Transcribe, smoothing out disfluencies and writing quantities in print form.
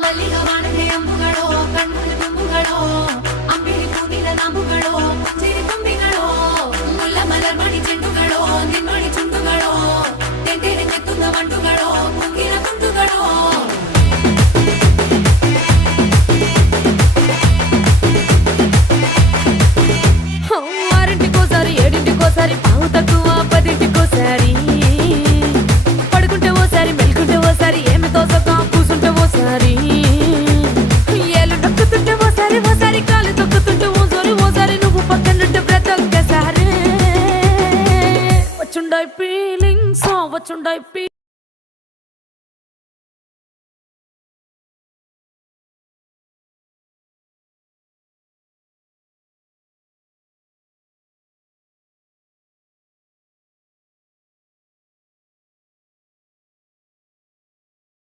ಮಲ್ಲಿಗ ವಾಣದೆ ಅಂಬುಗಳೋ ಕಣ್ಮುಳ್ಳು ತುಂಬುಗಳೋ ಅಂಬಿಳಿ ಹೂವಿನ ನಾಂಬುಗಳೋ ಮುಂಜಿರಿ ತುಂಬಿಗಳೋ ಮುಲ್ಲ ಮಲರ್ ಮಣಿ ಚೆಂಡುಗಳೋ ನಿನ್ನೊಳಿ ಚುಂಡುಗಳೋ ತೆಂಟೆರೆ ನೆತ್ತುന്ന ಮಂಡುಗಳೋ ಮುಂಗಿನ ತುಂಡುಗಳೋ ఆరింటికోసారి ఏడింటికోసారి పావు తక్కువ పదింటికోసారి పడుకుంటే ఓసారి మెలుకుంటే ఓసారి ఏమి తోసక కూసుంటే ఓసారి ఏళ్ళు నొక్కుతుంటే ఓసారి ఓసారి కాలు తొక్కుతుంటే ఓసారి నువ్వు పక్కనుంటే ప్రతి ఒక్కసారి వచ్చుండాయి ఫీలింగ్స్ వచ్చుండాయి